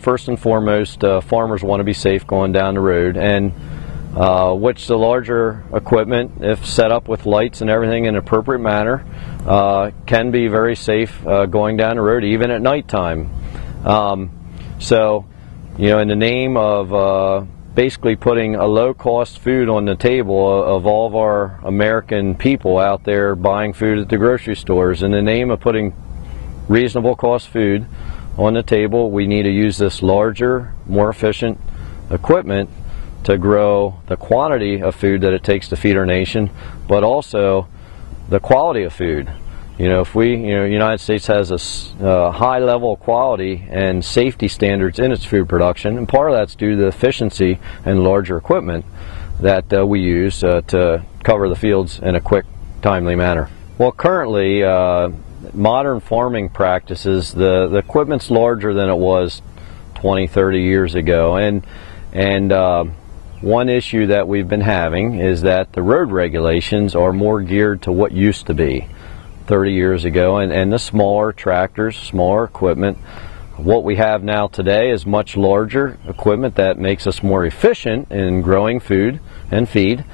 first and foremost, farmers want to be safe going down the road, and which the larger equipment, if set up with lights and everything in an appropriate manner, can be very safe going down the road, even at nighttime. So, in the name of basically putting a low-cost food on the table of all of our American people out there buying food at the grocery stores, in the name of putting reasonable cost food on the table, we need to use this larger, more efficient equipment to grow the quantity of food that it takes to feed our nation, but also the quality of food. If the United States has a high level of quality and safety standards in its food production, and part of that's due to the efficiency and larger equipment that we use to cover the fields in a quick, timely manner. Well, currently, modern farming practices, the equipment's larger than it was 20, 30 years ago, and one issue that we've been having is that the road regulations are more geared to what used to be 30 years ago, and the smaller tractors, smaller equipment. What we have now today is much larger equipment that makes us more efficient in growing food and feed,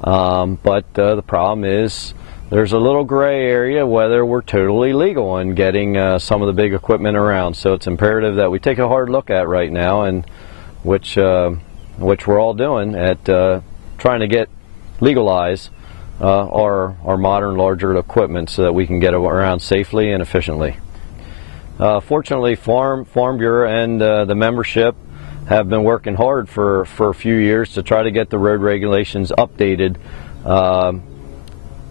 but the problem is there's a little gray area whether we're totally legal in getting some of the big equipment around. So it's imperative that we take a hard look at right now, and which we're all doing, at trying to get legalized our modern larger equipment so that we can get around safely and efficiently. Fortunately, Farm Bureau and the membership have been working hard for a few years to try to get the road regulations updated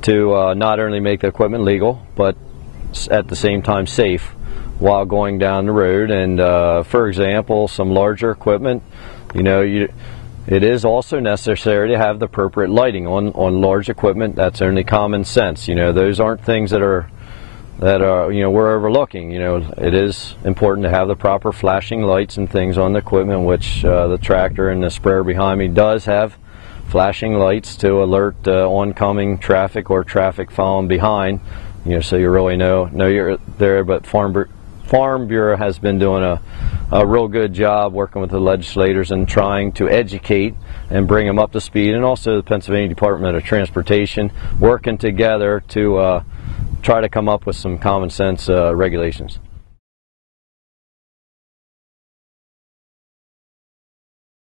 to not only make the equipment legal, but at the same time safe while going down the road. And for example, some larger equipment, it is also necessary to have the appropriate lighting on large equipment. That's only common sense. Those aren't things that are we're overlooking. It is important to have the proper flashing lights and things on the equipment, which the tractor and the sprayer behind me does have flashing lights to alert oncoming traffic or traffic following behind. So you really know you're there. But Farm Bureau has been doing a real good job working with the legislators and trying to educate and bring them up to speed, and also the Pennsylvania Department of Transportation working together to try to come up with some common sense regulations.